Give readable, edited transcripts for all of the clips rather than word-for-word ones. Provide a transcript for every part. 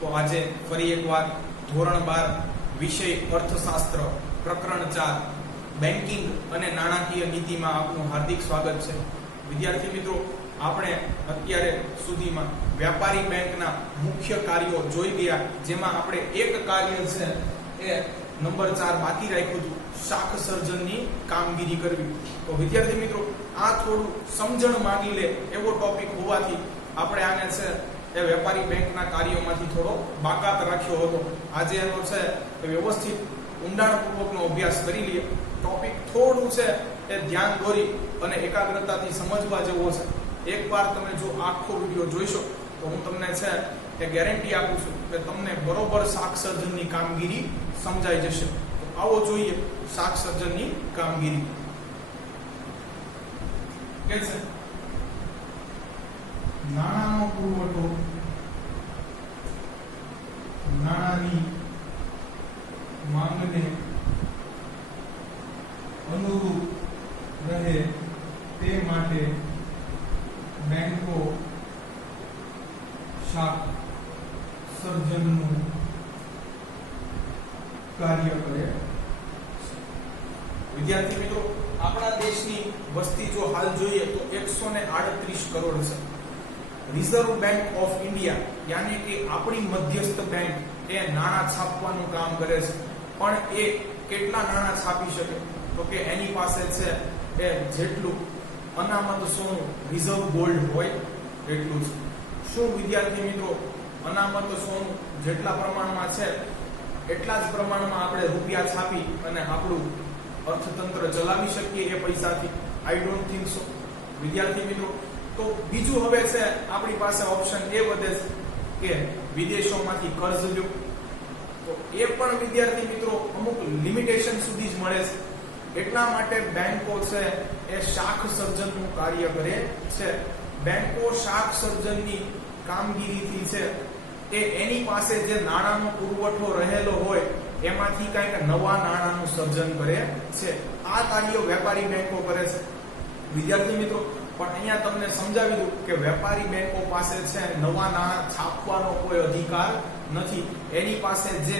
તો આજે ફરી એકવાર ધોરણ 12 વિષય અર્થશાસ્ત્ર પ્રકરણ 4 બેન્કિંગ અને નાણાકીય નીતિમાં આપનું હાર્દિક સ્વાગત છે. વિદ્યાર્થી મિત્રો, આપણે અત્યારે સુધીમાં વ્યાપારી બેંકના મુખ્ય કાર્યો જોઈ ગયા, જેમાં આપણે એક કાર્ય છે એ નંબર 4 બાકી રાખ્યું હતું, શાખ સર્જનની કામગીરી કરવી. તો વિદ્યાર્થી મિત્રો, આ થોડું સમજણ માંગી લે એવો ટોપિક હોવાથી આપણે આને છે એ વેપારી બેંકના કાર્યોમાંથી થોડો બાકાત રાખ્યો હતો. આજે એનો છે એ વ્યવસ્થિત ઊંડાણપૂર્વકનો અભ્યાસ કરી લઈએ. ટોપિક થોડું છે એ ધ્યાન દોરી અને એકાગ્રતાથી સમજવા જેવો છે. એકવાર તમે જો આખો વિડીયો જોઈશો તો હું તમને છે એ ગેરંટી આપું છું કે તમને બરોબર શાખ સર્જનની કામગીરી સમજાઈ જશે. તો આવો જોઈએ શાખ સર્જનની કામગીરી. કે છે નાણાંનો પુરવઠો નાણાંની માંગને અનુરૂપ રહે તે માટે બેંકો શાખ સર્જનનું કાર્ય કરે. વિદ્યાર્થી મિત્રો, આપણા દેશની વસ્તી જો હાલ જોઈએ તો 138 કરોડ છે. રિઝર્વ બેંક ઓફ ઇન્ડિયા યાની કે આપણી મધ્યસ્થ બેંક એ નાણાં છાપવાનું કામ કરે છે. પણ એ કેટલા નાણાં છાપી શકે? તો કે એની પાસે છે એ જેટલું અનામત સોનું રિઝર્વ ગોલ્ડ હોય એટલું જ. શું વિદ્યાર્થી મિત્રો, અનામત સોનું જેટલા પ્રમાણમાં છે એટલા જ પ્રમાણમાં આપણે રૂપિયા છાપી અને આપણું અર્થતંત્ર ચલાવી શકીએ એ પૈસાથી? I don't think so. વિદ્યાર્થી મિત્રો, તો બીજું હવે છે આપણી પાસે ઓપ્શન એ વધે છે કે વિદેશોમાંથી કર્જ લો. તો એ પણ વિદ્યાર્થી મિત્રો અમુક લિમિટેશન સુધી જ મળે છે. એટલા માટે બેંકો છે એ શાખ સર્જનનું કાર્ય કરે છે. બેંકો શાખ સર્જનની કામગીરીથી છે એ એની પાસે જે નાણાંનો પુરવઠો રહેલો હોય એમાંથી કંઈક નવા નાણાંનું સર્જન કરે છે. આ કાર્ય વેપારી બેંકો કરે છે. વિદ્યાર્થી મિત્રો, પણ અહીંયા તમને સમજાવી દઉં કે વેપારી બેંકો પાસે છે નવા નાણાં છાપવાનો કોઈ અધિકાર નથી. એની પાસે જે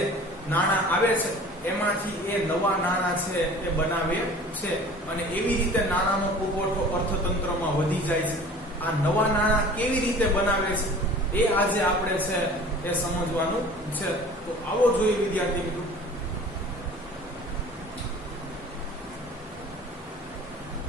નાણાં આવે છે એમાંથી એ નવા નાણાં છે એ બનાવે છે અને એવી રીતે નાણાંનો પુરવઠો અર્થતંત્રમાં વધી જાય છે. આ નવા નાણાં કેવી રીતે બનાવે છે એ આજે આપણે છે એ સમજવાનું છે. તો આવો જોઈએ વિદ્યાર્થી મિત્રો.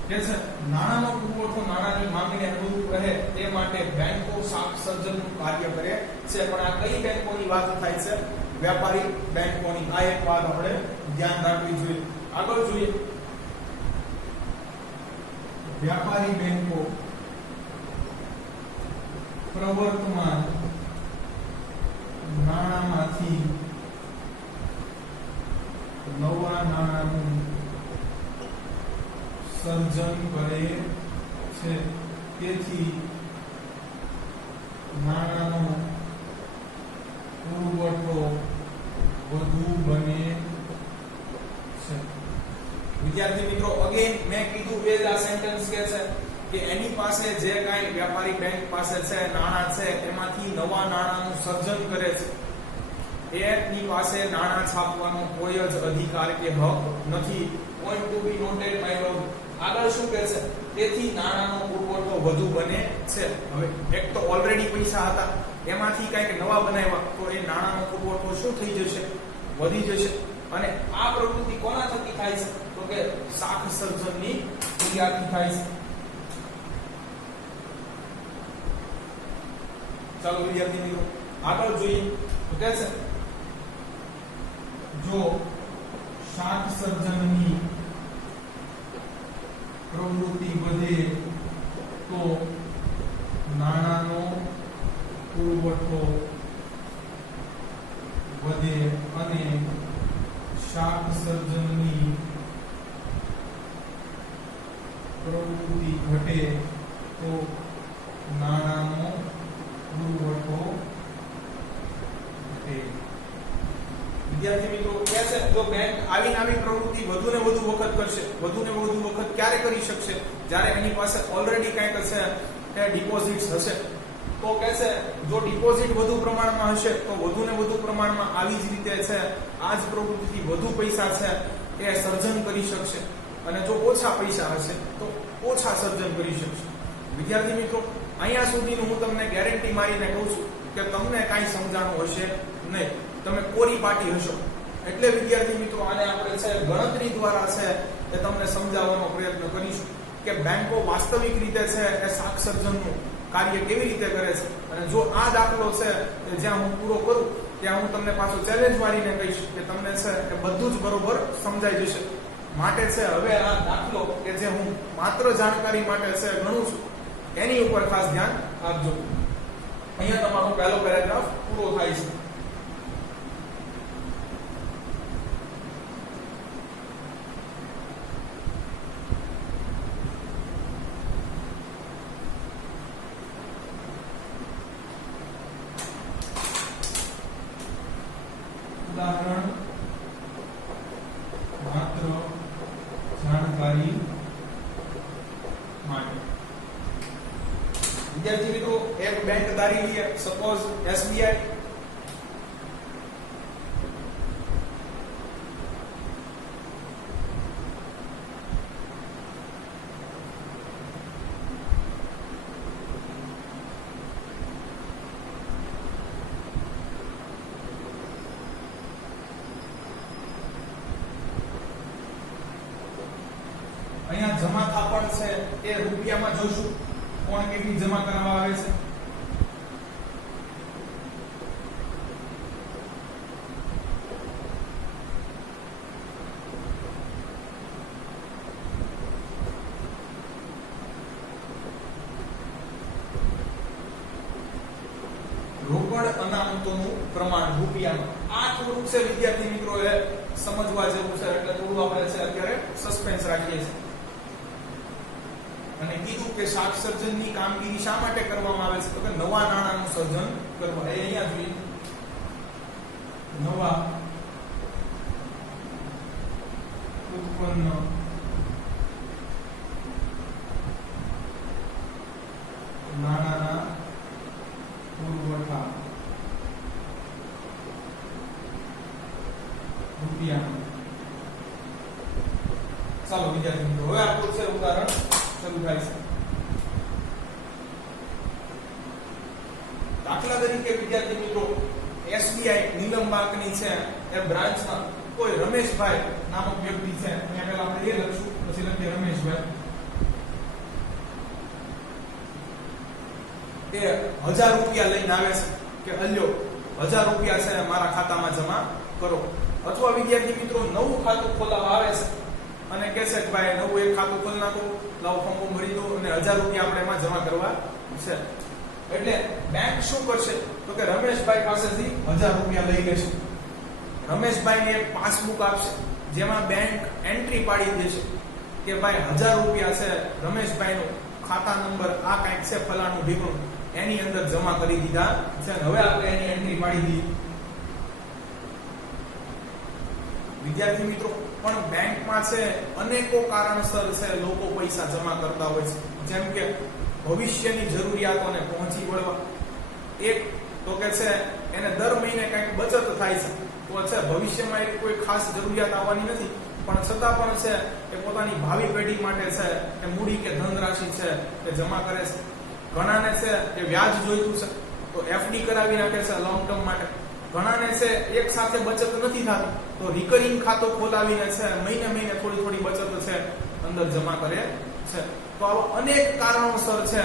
કે છે નાણાંનો પુરવઠો નાણાંની માંગને અનુરૂપ રહે તે માટે બેંકો શાખ સર્જનનું કાર્ય કરે છે. પણ આ કઈ બેંકોની વાત થાય છે? વ્યાપારી બેંકોની. આ એક વાત આપણે ધ્યાન રાખવી જોઈએ. આગળ જોઈએ, વ્યાપારી બેંકો પ્રવર્તમાન નાણાંમાંથી નવા નાણાંનું સર્જન કરે છે. તેથી નાણાંનો પુરવઠો વધુ બને છે. વિદ્યાર્થી મિત્રો, અગેન મેં કીધું એ જ આ સેન્ટેન્સ કે છે કે એની પાસે જે કાંઈ વ્યાપારી બેંક પાસે છે નાણાં છે એમાંથી નવા નાણાંનું સર્જન કરે છે. એની પાસે નાણાં છાપવાનો કોઈ જ અધિકાર કે હક નથી. Point to be noted my lord. આગળ શું કહે છે? તેથી નાણાંનો પુરવઠો વધુ બને છે. હવે એક તો ઓલરેડી પૈસા હતા, એમાંથી કંઈક નવા બનાવ્યા તો એ નાણાંનો પુરવઠો શું થઈ જશે? વધી જશે. અને આ પ્રવૃત્તિ કોના થકી થાય છે? તો કે શાખ સર્જનની ક્રિયાથી થાય છે. ચાલો વિદ્યાર્થી મિત્રો, આગળ જોઈએ. તો કહે છે જો શાખ સર્જનની પ્રવૃત્તિ વધે તો નાણાંનો પુરવઠો વધે અને શાખ સર્જનની પ્રવૃત્તિ ઘટે તો નાણાંનો પુરવઠો ઘટે. વિદ્યાર્થી મિત્રો, કહે છે જો બેંક આવી પ્રવૃત્તિ વધુ ને વધુ વખત કરશે, વધુ ને વધુ વખત ક્યારે કરી શકશે? જ્યારે એની પાસે ઓલરેડી કંઈક હશે એ ડિપોઝિટ્સ હશે. તો કે છે જો ડિપોઝિટ વધુ પ્રમાણમાં હશે તો વધુ ને વધુ પ્રમાણમાં આવી જ રીતે છે આ જ પ્રવૃત્તિથી વધુ પૈસા છે એ સર્જન કરી શકશે, અને જો ઓછા પૈસા હશે તો ઓછા સર્જન કરી શકશે. વિદ્યાર્થી મિત્રો, અહીંયા સુધીનું હું તમને ગેરંટી મારીને કહું છું કે તમને કાંઈ સમજાણું હશે નહીં, તમે કોરી પાટી હશો. એટલે વિદ્યાર્થી મિત્રો, આને આપણે છે ગણતરી દ્વારા છે એ તમને સમજાવવાનો પ્રયત્ન કરીશું કે બેંકો વાસ્તવિક રીતે છે એ શાક સર્જનનું કાર્ય કેવી રીતે કરે છે. અને જો આ દાખલો છે જ્યાં હું પૂરો કરું ત્યાં હું તમને પાછો ચેલેન્જ મારીને કહીશ કે તમને છે એ બધું જ બરોબર સમજાઈ જશે. માટે છે હવે આ દાખલો કે જે હું માત્ર જાણકારી માટે છે ગણું છું એની ઉપર ખાસ ધ્યાન આપજો. અહીંયા તમારો પહેલો પેરેગ્રાફ પૂરો થાય છે. ઉદાહરણ માત્ર જાણકારી માટે. વિદ્યાર્થી મિત્રો, એક બેંક ધારી લઈએ, સપોઝ એસબીઆઈ. અહીંયા જમા થાપણ છે એ રૂપિયામાં જોશું કોણ કેટલી જમા કરાવવા આવે છે. રોકડ અનામતોનું પ્રમાણ રૂપિયામાં. આ થોડુંક છે વિદ્યાર્થી મિત્રો એ સમજવા જેવું છે, એટલે થોડું આપણે છે અત્યારે સસ્પેન્સ રાખીએ છીએ. અને કીધું કે શાક સર્જનની કામગીરી શા માટે કરવામાં આવે છે, તો કે નવા નાણાંનું સર્જન કરવા. એ અહીંયા જોઈએ, નવા ઉત્પન્ન નાણાંના પુરવઠા રૂપિયામાં. ચાલો વિદ્યાર્થી મિત્રો, હવે આપણું છે ઉદાહરણ શરૂ થાય છે. દાખલા તરીકે વિદ્યાર્થી મિત્રો, એસબીઆઈ નીલમબાગની છે એ બ્રાન્ચમાં કોઈ રમેશભાઈ નામક વ્યક્તિ છે. અહીંયા પહેલા આપણે એ લખશું, પછી લખીએ રમેશભાઈ. એ 1000 રૂપિયા લઈને આવે છે કે અલ્યો 1000 રૂપિયા છે મારા ખાતામાં જમા કરો. અથવા વિદ્યાર્થી મિત્રો નવું ખાતું ખોલાવવા આવે છે અને કહે છે કે ભાઈ નવું એક ખાતું ખોલી નાખો, લાવો ફોર્મ ભરી દો અને 1000 રૂપિયા આપણે એમાં જમા કરવા છે. એટલે બેંક શું કરશે, તો કે રમેશભાઈ પાસેથી 1000 રૂપિયા લઈ લેશે. રમેશભાઈને એક પાસબુક આપશે જેમાં બેંક એન્ટ્રી પાડી દેશે કે ભાઈ 1000 રૂપિયા છે રમેશભાઈનું ખાતા નંબર આ કાંઈક છે ફલાણું ઢીકણું એની અંદર જમા કરી દીધા છે. હવે આપણે એની એન્ટ્રી પાડી દઈએ. વિદ્યાર્થી મિત્રો, પણ બેંકમાં છે અનેકો કારણસર છે લોકો પૈસા જમા કરતા હોય છે. જેમ કે ભવિષ્યની જરૂરિયાતોને પહોંચી વળવા. એક તો કે છે એને દર મહિને કંઈક બચત થાય છે, તો છે ભવિષ્યમાં એક કોઈ ખાસ જરૂરિયાત આવવાની નથી, પણ છતાં પણ છે એ પોતાની ભાવિ પેઢી માટે છે એ મૂડી કે ધનરાશિ છે એ જમા કરે છે. ઘણાને છે એ વ્યાજ જોઈતું છે તો એફડી કરાવી નાખે છે લોંગ ટર્મ માટે. ઘણાને છે એક સાથે બચત નથી થતી તો રિકરિંગ ખાતું ખોલાવીને છે મહિને મહિને થોડી થોડી બચત છે અંદર જમા કરે છે. તો આવા અનેક કારણોસર છે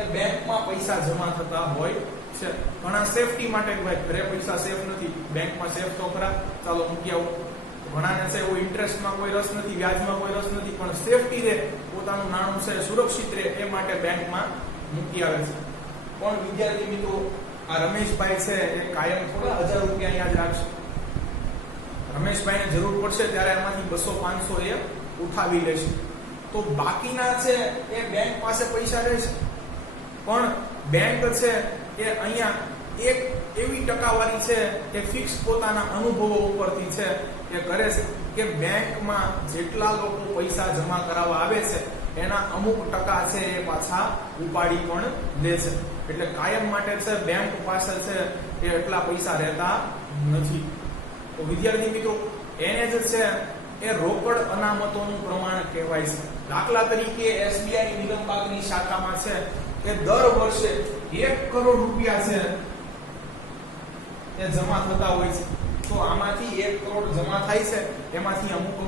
એ બેંકમાં પૈસા જમા થતા હોય છે. ઘણા સેફટી માટે ભાઈ ઘરે પૈસા સેફ નથી, બેંકમાં સેફ તો ખરા, ચાલો મૂકી આવું. ઘણાને છે એવું ઇન્ટરેસ્ટમાં કોઈ રસ નથી, વ્યાજમાં કોઈ રસ નથી, પણ સેફટી રહે, પોતાનું નાણું છે સુરક્ષિત રહે એ માટે બેંકમાં મૂકી આવે છે. પણ વિદ્યાર્થી મિત્રો, આ રમેશભાઈ છે એ કાયમ થોડા 1000 રૂપિયા યાદ રાખશે. રમેશભાઈને જરૂર પડશે ત્યારે એમાંથી 200-500 એ ઉઠાવી લેશે. તો બાકીના છે એ બેંક પાસે પૈસા રહેશે, પણ બેંક છે એ અહીંયા એક એવી ટકાવારી છે કે ફિક્સ પોતાના અનુભવો ઉપરથી છે એ કરે છે કે બેંકમાં જેટલા લોકો પૈસા જમા કરાવવા આવે છે એના અમુક ટકા છે એ પાછા ઉપાડી પણ લે છે. એટલે કાયમ માટે છે બેંક પાસે છે એ એટલા પૈસા રહેતા નથી. તો વિદ્યાર્થી મિત્રો એને જે છે એ રોકડ અનામતોનું પ્રમાણ કહેવાય છે. દાખલા તરીકે SBI નીલમબાગની શાખામાં છે એ દર વર્ષે 1 કરોડ રૂપિયા છે એ જમા થતા હોય છે. તો આમાંથી 1 કરોડ જમા થાય છે, એમાંથી અમુક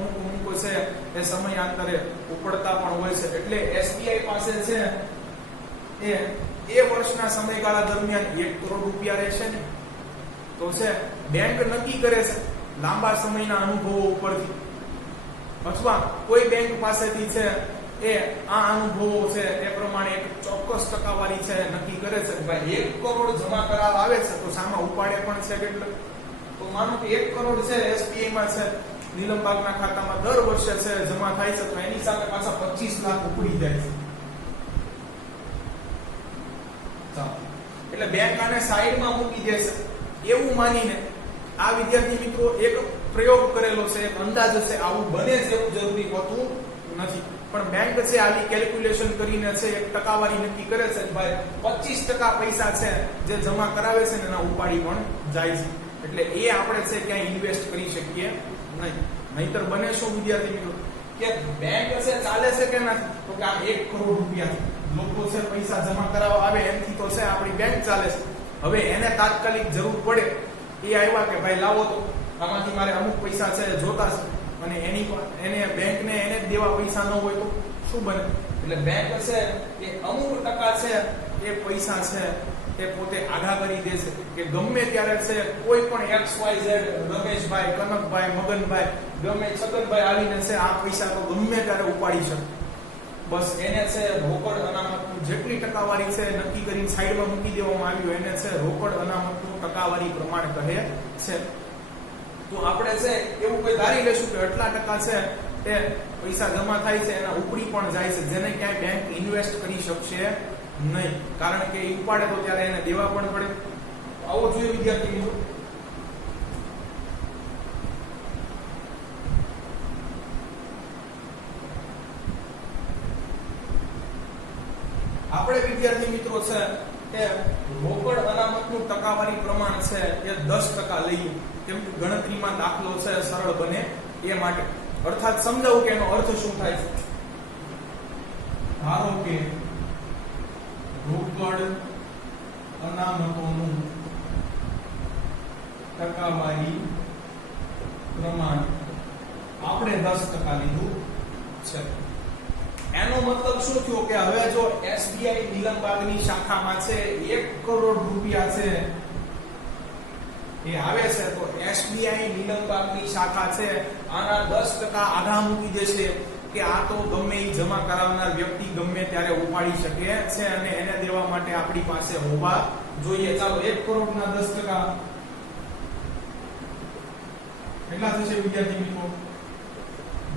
છે એ સમયાંતરે ઉપડતા પણ હોય છે. એટલે SBI પાસે છે એ વર્ષના સમયગાળા દરમિયાન 1 કરોડ રૂપિયા રહેશે ને. તો છે બેંક નક્કી કરે છે લાંબા સમયના અનુભવો ઉપરથી, અથવા કોઈ બેંક પાસેથી છે એ આ અનુભવો છે એ પ્રમાણે એક ચોક્કસ ટકાવારી છે નક્કી કરે છે. ભાઈ 1 કરોડ જમા કરાવવા આવે છે તો સામે ઉપાડે પણ છે કેટલો? તો માનો કે 1 કરોડ છે SBI માં છે નીલમબાગના ખાતામાં દર વર્ષે છે જમા થાય છે, તો એની સામે પાછા 25 લાખ ઉપડી જાય છે. એટલે બેંક આને સાઈડમાં મૂકી દેશે એવું માનીને આ વિદ્યાર્થી મિત્રો એક પ્રયોગ કરેલો છે, એક અંદાજ છે. આવું બને છે એવું જરૂરી હોતું નથી, પણ બેંક છે આવી કેલ્ક્યુલેશન કરીને છે એક ટકાવારી નક્કી કરે છે કે ભાઈ 25% પૈસા છે જે જમા કરાવે છે ને એના ઉપાડી પણ જાય છે. એટલે એ આપણે છે ક્યાંય ઇન્વેસ્ટ કરી શકીએ નહીં. નહીતર બને શું વિદ્યાર્થી મિત્રો કે બેંક છે ચાલે છે કે નથી? તો કે આ 1 કરોડ રૂપિયા લોકો છે પૈસા જમા કરાવવા આવે એમથી તો છે આપણી બેંક ચાલે છે. હવે એને તાત્કાલિક જરૂર પડે, એ આવ્યા કે ભાઈ લાવો તો આમાંથી મારે અમુક પૈસા છે જોતા છે, અને એને બેંકને એને જ દેવા પૈસા ન હોય તો શું બને? એટલે બેંક છે એ અમુક ટકા છે એ પૈસા છે એ પોતે આઘા કરી દેશે કે ગમે ત્યારે છે કોઈ પણ XYZ રમેશભાઈ, કનકભાઈ, મગનભાઈ, ગમે છગનભાઈ આવીને છે આ પૈસા તો ગમે ત્યારે ઉપાડી શકે. બસ એને છે રોકડ અનામતનું જેટલી ટકાવારી છે નક્કી કરીને સાઈડમાં મૂકી દેવામાં આવ્યું એને છે રોકડ અનામતનું ટકાવારી પ્રમાણ કહે છે. તો આપણે છે એવું કોઈ ધારી લેશું કે આટલા ટકા છે એ પૈસા જમા થાય છે, એના ઉપરી પણ જાય છે, જેને ક્યાંય બેંક ઇન્વેસ્ટ કરી શકશે નહીં, કારણ કે એ ઉપાડે તો ત્યારે એને દેવા પણ પડે. આવો જોઈએ વિદ્યાર્થી મિત્રો. આપણે વિદ્યાર્થી મિત્રો છે કે રોકડ અનામતનું ટકાવારી પ્રમાણ છે એ 10% લઈએ, કેમ કે ગણતરીમાં દાખલો છે સરળ બને એ માટે. અર્થાત સમજાવું કે એનો અર્થ શું થાય છે. ધારો કે રોકડ અનામતોનું ટકાવારી પ્રમાણ આપણે 10% લીધું છે. એનો મતલબ શું થયો કે હવે જો SBI નીલમબાગની શાખામાં છે 1 કરોડ રૂપિયા છે એ આવે છે, તો SBI નીલમબાગની શાખા છે આના 10% આઘા મૂકી દેશે કે આ તો ગમે એ જમા કરાવનાર વ્યક્તિ ગમે ત્યારે ઉપાડી શકે છે અને એને દેવા માટે આપણી પાસે હોવા જોઈએ. ચાલો 1 કરોડના 10% કેટલા થશે વિદ્યાર્થી મિત્રો?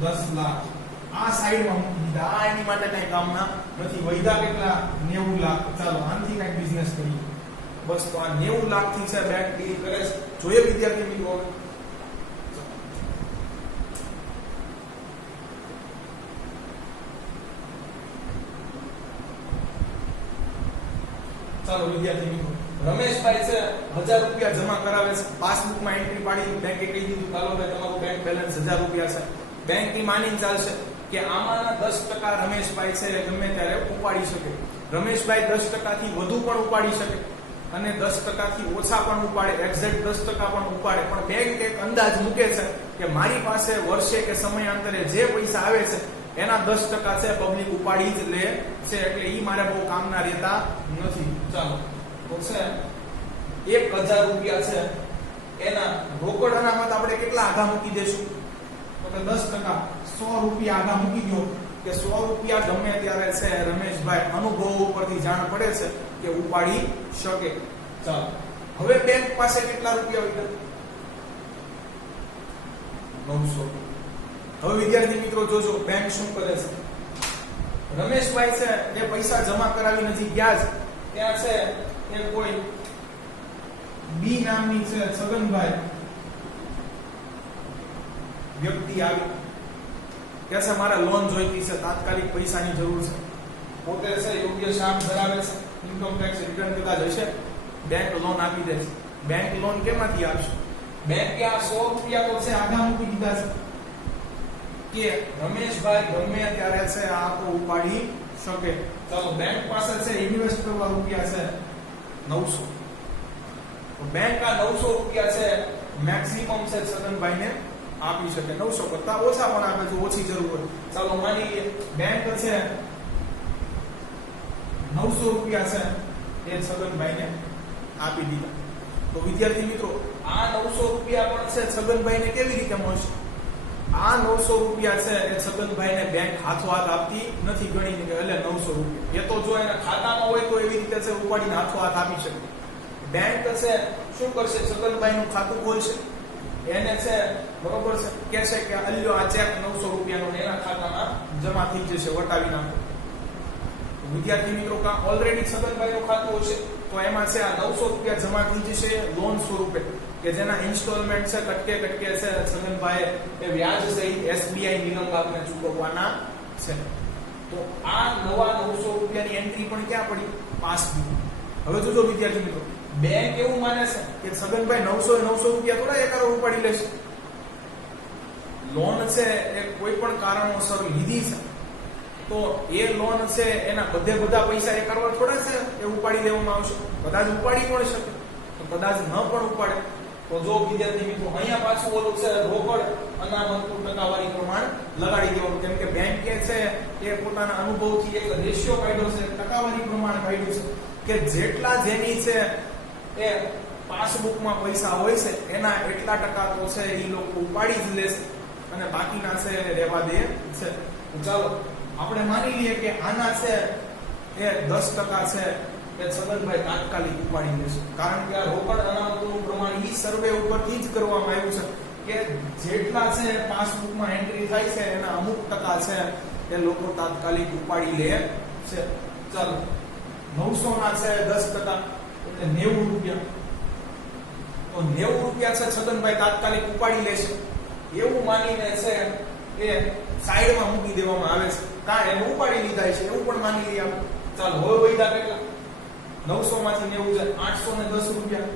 10 લાખ. આ સાઈડમાં મૂકી દીધા, આ એની માટે કઈ કામના નથી. વૈધા કેટલા? 90 લાખ. ચાલો આનથી કઈ બિઝનેસ કરીએ. બસ તો આ 90 લાખ થી છે બેંક ડીલ કરે છે. જોઈએ વિદ્યાર્થી મિત્રો. ચાલો વિદ્યાર્થી મિત્રો, રમેશભાઈ છે 1000 રૂપિયા જમા કરાવે છે. પાસબુકમાં એન્ટ્રી પાડી બેંકે કહી દીધું ચાલો ભાઈ તમારું બેંક બેલેન્સ 1000 રૂપિયા છે. બેંક ની માની ચાલશે કે આમાંના 10% રમેશભાઈ છે ગમે ત્યારે ઉપાડી શકે. રમેશભાઈ 10% થી વધુ પણ ઉપાડી શકે અને 10% થી ઓછા પણ ઉપાડે, એક્ઝેક્ટ 10% પણ ઉપાડે. પણ બેંક એક અંદાજ મૂકે છે કે મારી પાસે વર્ષે કે સમયાંતરે જે પૈસા આવે છે એના 10% છે પબ્લિક ઉપાડી જ લે છે, એટલે ઈ મારે બહુ કામના રહેતા નથી. ચાલો તો છે 1000 રૂપિયા છે એના રોકડ અનામત આપણે કેટલા આઘા મૂકી દેશું? તો કે 10%, 100 રૂપિયા આઘા મૂકી દો કે 100 રૂપિયા ગમે ત્યારે છે રમેશભાઈ અનુભવો ઉપરથી જાણ પડે છે કે ઉપાડી શકે. ચાલો હવે બેંક પાસે કેટલા રૂપિયા હોય? 900. હવે વિદ્યાર્થી મિત્રો જોજો બેંક શું કરે છે. રમેશભાઈ છે એ પૈસા જમા કરાવી નથી ગયા જ, ત્યાં છે એ કોઈ બી નામની છે છગનભાઈ વ્યક્તિ આવી કે છે મારે લોન જોઈતી છે, તાત્કાલિક પૈસાની જરૂર છે. પોતે છે યોગ્ય શાખ ધરાવે છે, ઇન્કમ ટેક્સ રિટર્ન કદાચ હશે, બેંક લોન આપી દેશે. બેંક લોન કેમાંથી આપશે? બેંકે આ 100 રૂપિયા તો છે આધા મૂકી દીધા છે કે રમેશભાઈ ગમે ત્યારે છે આ તો ઉપાડી શકે. ચાલો બેંક પાસે છે ઇન્વેસ્ટ કરવા રૂપિયા છે 900. તો બેંક આ 900 રૂપિયા છે મેક્સિમમ છે છગનભાઈને આપી શકે. 900 કરતા ઓછા પણ આપે જો ઓછી જરૂર હોય. ચાલો માની લઈએ બેંક છે 900 રૂપિયા છે એ છગનભાઈને આપી દીધા. તો વિદ્યાર્થી મિત્રો આ 900 રૂપિયા પણ છે છગનભાઈને કેવી રીતે મળશે? આ 900 રૂપિયા છે એ છગનભાઈને બેંક હાથોહાથ આપતી નથી ગણીને કે એટલે 900 રૂપિયા. એ તો જો એના ખાતામાં હોય તો એવી રીતે છે ઉપાડીને હાથોહાથ આપી શકે. બેંક છે શું કરશે? છગનભાઈનું ખાતું ખોલશે, એને છે બરોબર છે કહેશે કે અલ્યો આ ચેક 900 રૂપિયાનો એના ખાતામાં જમા થઈ જશે, વટાવી નાખો. વિદ્યાર્થી મિત્રો કા ઓલરેડી છગનભાઈનું ખાતું હશે તો એમાં છે આ 900 રૂપિયા જમા થઈ જશે લોન સ્વરૂપે કે જેના ઇન્સ્ટોલમેન્ટ છે કટકે છે છગનભાઈ એ વ્યાજ સહિત SBI નિલંબાકને ચૂકવવાના છે. તો આ નવા 900 રૂપિયાની એન્ટ્રી પણ ક્યાં પડી? પાસબુક. હવે જોજો વિદ્યાર્થી મિત્રો બેંક એવું માને છે કે છગનભાઈ 900 રૂપિયા થોડા એકારો ઉપાડી લેશે. લોન છે એ કોઈ પણ કારણોસર લીધી છે તો એ લોન છે એના બધા પૈસા એ કરવા થોડા છે એ ઉપાડી દેવામાં આવશે. કદાચ ઉપાડી પણ શકે તો કદાચ ન પણ ઉપાડે. તો જો વિદ્યાર્થી મિત્રો અહીંયા પાછું ઓલું છે રોકડ અનામતનું ટકાવારી પ્રમાણ લગાડી દેવાનું. કેમ કે બેંક કે છે એ પોતાના અનુભવથી એક રેશિયો કાઢ્યો છે, ટકાવારી પ્રમાણ કાઢ્યું છે કે જેટલા જેની છે એ પાસબુકમાં પૈસા હોય છે એના એટલા ટકા તો છે એ લોકો ઉપાડી જ લેશે અને બાકીના છે રહેવા દે છે. ચાલો આપણે માની લઈએ કે આના છે એ 10% છે એ છગનભાઈ તાત્કાલિક ઉપાડી લેશે. કારણ કે આ રોકડ અનામતનું પ્રમાણ ઈ સર્વે ઉપરથી જ કરવામાં આવ્યું છે કે જેટલા છે પાસબુકમાં એન્ટ્રી થાય છે એના અમુક ટકા છે એ લોકો તાત્કાલિક ઉપાડી લે છે. ચાલો 900 ના છે 10% એટલે 90 રૂપિયા. તો 90 રૂપિયા છે છગનભાઈ તાત્કાલિક ઉપાડી લેશે એવું માનીને છે એ સાઈડમાં મૂકી દેવામાં આવે છે. કા એને ઉપાડી લીધા છે એવું પણ માની લઈએ આપણે. ચાલો હવે વૈધા કેટલા? 900 માંથી 90 છે 810 રૂપિયા.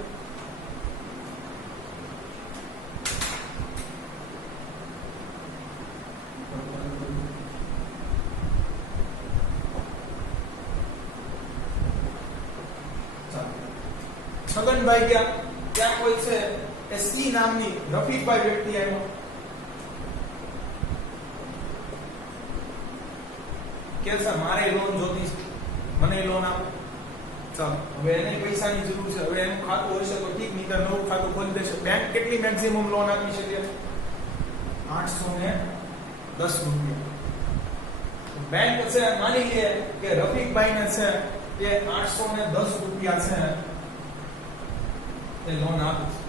છગનભાઈ ત્યાં કોઈ છે એ સી નામની રફીકભાઈ વ્યક્તિ આવ્યો કે સર મારે લોન જોતી છે, મને લોન આપો. ચાલો હવે એને પૈસાની જરૂર છે. હવે એનું ખાતું હશે તો ઠીક, નહીં તો નવું ખાતું ખોલી દેશે. બેંક કેટલી મેક્સિમમ લોન આપી શકે? 810 રૂપિયા. બેંક છે માની લે કે રફીકભાઈ ને છે કે 810 રૂપિયા છે એ લોન આપે છે.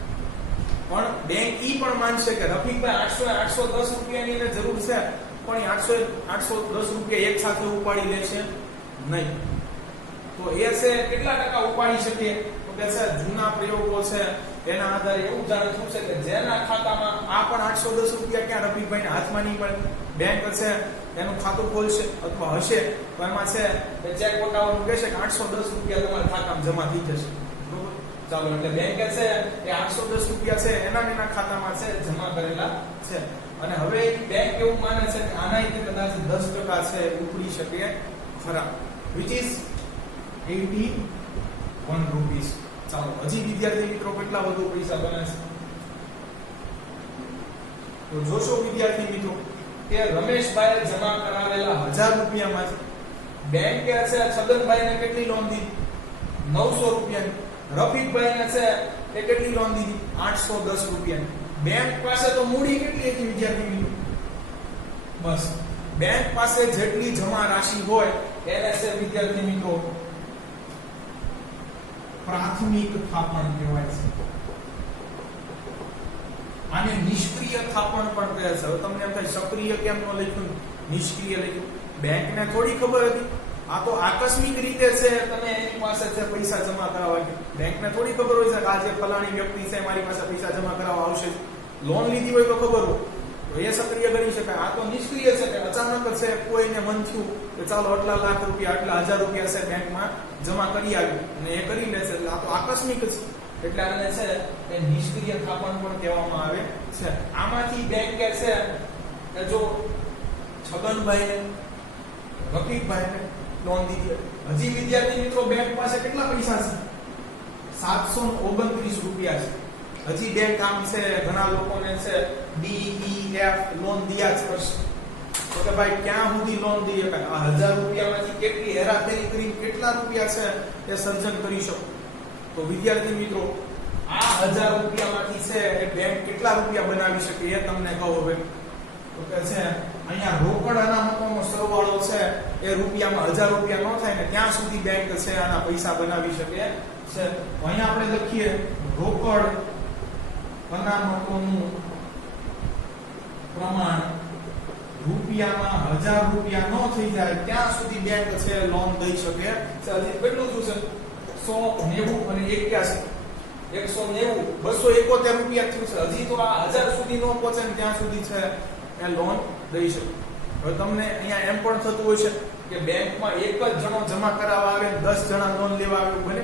પણ બેંક ઈ પણ માનશે કે રફીકભાઈ 810 રૂપિયાની એને જરૂર છે પણ 810 રૂપિયા એક સાથે ઉપાડી લેશે નહીં. તો એ છે કેટલા ટકા ઉપાડી શકે? તો કે છે જૂના પ્રયોગો છે એના આધારે એવું જાણે છે કે જેના ખાતામાં આ પણ 810 રૂપિયા ક્યાં રફીકભાઈના હાથમાં નહીં પડે. બેંક છે એનું ખાતું ખોલશે અથવા હશે તો એમાં છે ચેક પકાવવાનું કહેશે કે 810 રૂપિયા તમારા ખાતામાં જમા થઈ જશે. બરોબર? ચાલો એટલે બેંક છે એ 810 રૂપિયા છે એના ખાતામાં છે જમા કરેલા છે. અને હવે બેંક એવું માને છે કે આનાથી કદાચ 10% છે ઉપડી શકે ખરા, which is 81 રૂપીસ. ચાલો હજી વિદ્યાર્થી મિત્રો કેટલા વધુ પૈસા બને છે તો જોશો વિદ્યાર્થી મિત્રો કે રમેશભાઈએ જમા કરાવેલા 1000 રૂપિયામાં બેંકે છે છગનભાઈને કેટલી લોન દીધી? 900 રૂપિયાની. રફીકભાઈને છે એ કેટલી લોન દીધી? 810 રૂપિયાની. બેંક પાસે તો મૂડી કેટલી હતી વિદ્યાર્થી મિત્રો? બસ બેંક પાસે જેટલી જમા રાશિ હોય એને છે વિદ્યાર્થી મિત્રો પ્રાથમિક થાપણ કહેવાય છે. આને નિષ્ક્રિય થાપણ પણ કહે છે. હવે તમને એમ થાય સક્રિય કેમ ન લખ્યું, નિષ્ક્રિય લખ્યું? બેંકને થોડી ખબર હતી? આ તો આકસ્મિક રીતે છે તમે એની પાસે છે પૈસા જમા કરાવવા. બેંકને થોડી ખબર હોય છે કે આજે ફલાણી વ્યક્તિ છે મારી પાસે પૈસા જમા કરાવવા આવશે. લોન લીધી હોય તો ખબર હોય તો એ સક્રિય ગણી શકાય. આ તો નિષ્ક્રિય છે કે અચાનક છે કોઈને મન થયું કે ચાલો આટલા લાખ રૂપિયા આટલા હજાર રૂપિયા છે બેંકમાં જમા કરી આવ્યું અને એ કરી લેશે, એટલે આ તો આકસ્મિક છે. એટલે આને છે એ નિષ્ક્રિય થાપણ પણ કહેવામાં આવે છે. આમાંથી બેંકે છે એ જો છગનભાઈને રફીકભાઈને લોન દીધી. હજી વિદ્યાર્થી મિત્રો બેંક પાસે કેટલા પૈસા છે? 729 રૂપિયા છે. હજી બેંક આમ છે ઘણા લોકોને છે DEF લોન દિયા જ કરશે. તો કે ભાઈ ક્યાં સુધી લોન દઈએ? આ 1000 રૂપિયામાંથી કેટલી હેરાફેરી કરી કેટલા રૂપિયા છે એ સર્જન કરી શકો. તો વિદ્યાર્થી મિત્રો આ 1000 રૂપિયામાંથી છે એ બેંક કેટલા રૂપિયા બનાવી શકે એ તમને કહો. હવે તો કે છે અહીંયા રોકડ અનામતોનો સરવાળો છે એ રૂપિયામાં 1000 રૂપિયા ન થાય ને ત્યાં સુધી બેંક છે આના પૈસા બનાવી શકે છે. અહીંયા આપણે લખીએ રોકડ અનામતોનું પ્રમાણ રૂપિયામાં 1000 રૂપિયા ન થઈ જાય ત્યાં સુધી બેંક છે લોન દઈ શકે છે. હજી કેટલું શું છે? 190 અને 81 190 271 રૂપિયા થયું છે. હજી તો આ 1000 સુધી ન પહોંચે ને ત્યાં સુધી છે એ લોન દઈ શકે. હવે તમને અહીંયા એમ પણ થતું હોય છે કે બેંકમાં એક જ જણો જમા કરાવવા આવે 10 જણા લોન લેવા આવે બને.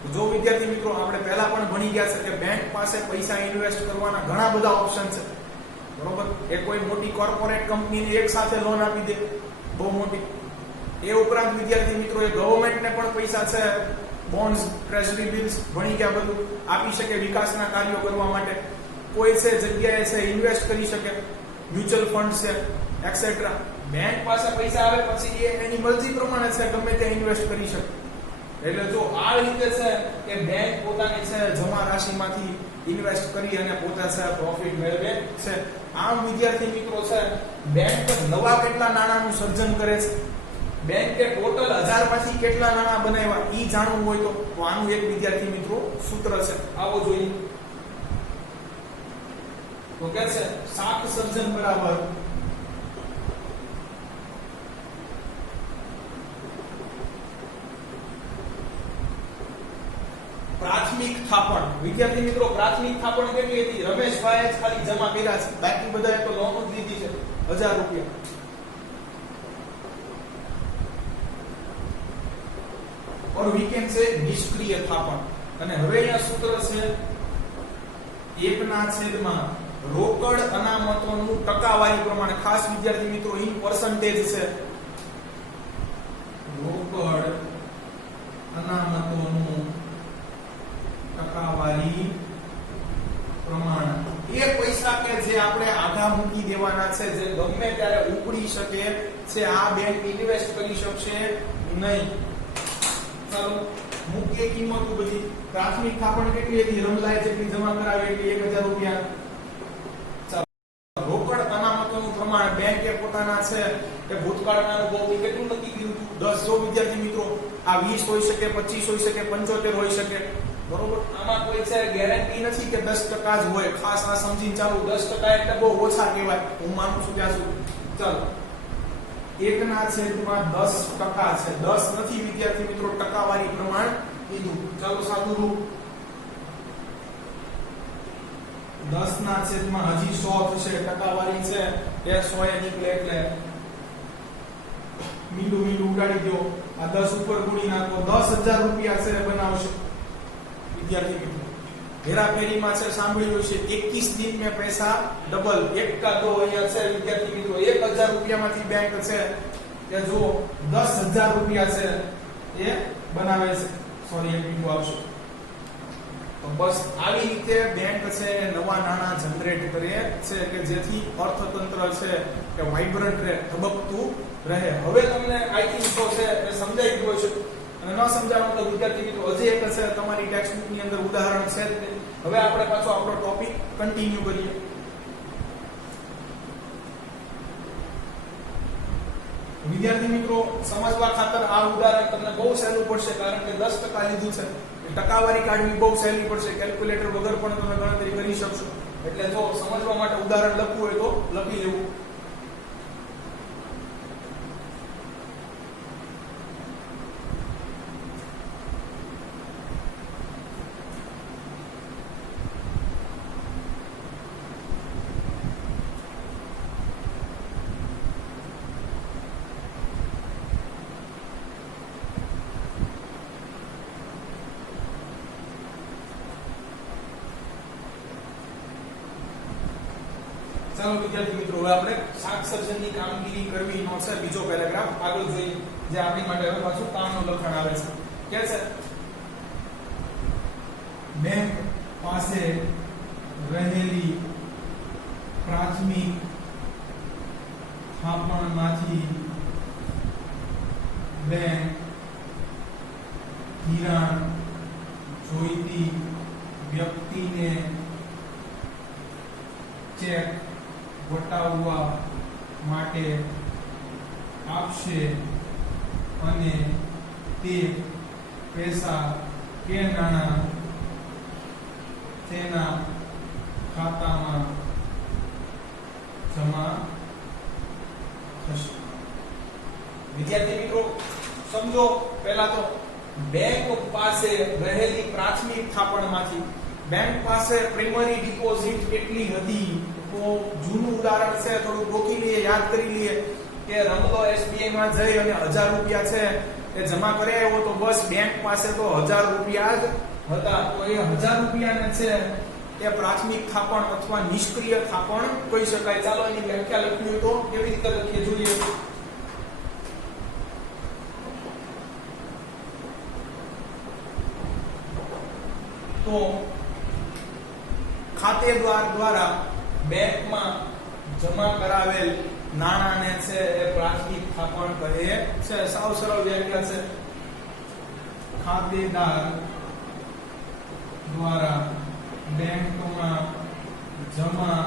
તો જો વિદ્યાર્થી મિત્રો આપણે પહેલા પણ ભણી ગયા છે કે બેંક પાસે પૈસા ઇન્વેસ્ટ કરવાના ઘણા બધા ઓપ્શન છે, બરોબર. એ કોઈ મોટી કોર્પોરેટ કંપનીને એક સાથે લોન આપી દે બહુ મોટી. એ ઉપરાંત વિદ્યાર્થી મિત્રો એ ગવર્નમેન્ટને પણ પૈસા છે બોન્ડ્સ ટ્રેઝરી બિલ્સ ભણી ગયા બધું આપી શકે વિકાસના કાર્યો કરવા માટે. કોઈ છે જગ્યાએ છે ઇન્વેસ્ટ કરી શકે, મ્યુચ્યુઅલ ફંડ છે એક્સેટ્રા. બેંક પાસે પૈસા આવે પછી એ એની મરજી પ્રમાણે છે ગમે ત્યાં ઇન્વેસ્ટ કરી શકે. એટલે જો આ રીતે છે કે બેંક પોતાની છે જમા રાશિમાંથી ઇન્વેસ્ટ કરી અને પોતે છે પ્રોફિટ મેળવે છે. આમ વિદ્યાર્થી મિત્રો છે બેંક નવા કેટલા નાણાંનું સર્જન કરે છે, બેંકે ટોટલ 1000 માંથી કેટલા નાણાં બનાવ્યા ઈ જાણવું હોય તો આનું એક વિદ્યાર્થી મિત્રો સૂત્ર છે, આવો જોઈએ. તો કે છે શાખ સર્જન બરાબર પ્રાથમિક થાપણ. વિદ્યાર્થી મિત્રો પ્રાથમિક થાપણ કેટલી હતી? રમેશભાઈ જ ખાલી જમા કર્યા છે, બાકી બધાએ તો લોન જ લીધી છે 1000 રૂપિયા. और we can say નિષ્ક્રિય થાપણ. અને હવે અહીંયા સૂત્ર છે 1/છેદમાં રોકડ અનામતોનું ટકાવારી પ્રમાણે. ખાસ વિદ્યાર્થી મિત્રો ઇન પર્સન્ટેજ છે. રોકડ અનામતોનું ટકાવારી પ્રમાણ. એ પૈસા કે જે આપણે આધા મૂકી દેવાના છે, જે ગમે ત્યારે ઉપડી શકે છે, આ બેંક ઇન્વેસ્ટ કરી શકશે નહીં. ચાલો મુખ્ય કિંમતો બધી. પ્રાથમિક થાપણ કેટલી હતી? રમલાએ જેટલી જમા કરાવી એટલી 1000 રૂપિયા. ચાલો રોકડ અનામતોનું પ્રમાણ બેંકે પોતાના છે એ ભૂતકાળના અનુભવથી કેટલું નક્કી કર્યું હતું? 10. જો વિદ્યાર્થી મિત્રો આ 20 હોઈ શકે, 25 હોઈ શકે, 75 હોઈ શકે, બરોબર. આમાં કોઈ છે ગેરંટી નથી કે 10% જ હોય. ખાસ આ સમજીને ચાલો 10% એટલે બહુ ઓછા કહેવાય, હું માનું છું ત્યાં સુધી. ચાલો 1/10% છે, 10 નથી વિદ્યાર્થી મિત્રો ટકાવારી પ્રમાણ કીધું. ચાલો સાદું રૂપ 10/100 હજી 100 થશે. ટકાવારી છે એ 100 એ નીકળે એટલે મીંડું ઉડાડી દો. આ 10 ઉપર ગુણી નાખો, 10000 રૂપિયા છે બનાવશે વિદ્યાર્થી મિત્રો. હેરાફેરીમાં છે સાંભળ્યું છે 21 दिन में पैसा डबल. एक का दो અહીંયા છે વિદ્યાર્થી મિત્રો 1000 રૂપિયામાંથી બેંક છે કે જો 10000 રૂપિયા છે એ બનાવે છે. સોરી એક મિનિટ આવશે. તો બસ આવી રીતે બેંક છે નવા નાણાં જનરેટ કરે છે કે જેથી અર્થતંત્ર છે કે વાઇબ્રન્ટ રહે, ધબકતું રહે. હવે તમને આઈ થિંક તો છે એ સમજાઈ ગયું છે. અને ન સમજાવવાનું તો વિદ્યાર્થી મિત્રો હજી એક છે તમારી ટેક્સ્ટબુક ની અંદર ઉદાહરણ છે. હવે આપણે પાછો આપણો ટોપિક કન્ટિન્યુ કરીએ. વિદ્યાર્થી મિત્રો સમજવા ખાતર આ ઉદાહરણ તમને બહુ સહેલું પડશે, કારણ કે 10% લીધું છે. ટકાવારી કાઢવી બહુ સહેલી પડશે, કેલ્ક્યુલેટર વગર પણ તમે ગણતરી કરી શકશો. એટલે જો સમજવા માટે ઉદાહરણ લખવું હોય તો લખી લેવું. ચાલો વિદ્યાર્થી મિત્રો હવે આપણે શાક સર્જનની કામગીરી કરવીનો છે બીજો પેરેગ્રાફ આગળ જોઈએ જે આપણી માટે હવે પાછું કામનું લખાણ આવે છે કે છે બેંક પાસે રહેલી પ્રાથમિક થાપણમાંથી બેંક ધિરાણ જોઈતી વ્યક્તિને ચેક વટાવવા માટે આપશે અને તે પૈસા કે નાણાં તેના ખાતામાં જમા થશે. વિદ્યાર્થી મિત્રો સમજો પહેલા તો બેંક પાસે રહેલી પ્રાથમિક થાપણમાંથી બેંક પાસે પ્રાઇમરી ડિપોઝિટ કેટલી હતી તો જૂનું ઉદાહરણ છે થોડું રોકી લઈએ યાદ કરી લઈએ કે રમતો SBI માં જઈ અને 1000 રૂપિયા છે એ જમા કરી આવ્યો તો બસ બેંક પાસે તો 1000 રૂપિયા જ હતા તો એ 1000 રૂપિયાને છે એ પ્રાથમિક થાપણ અથવા નિષ્ક્રિય થાપણ કહી શકાય. ચાલો એની વ્યાખ્યા લખવી હોય તો કેવી રીતે લખીએ જોઈએ. તો ખાતેદાર દ્વારા બેંકમાં જમા કરાવેલ નાણાંને છે એ પ્રાથમિક થાપણ કહે છે. સાવ સરળ વ્યાખ્યા છે. ખાતેદાર દ્વારા બેંકમાં જમા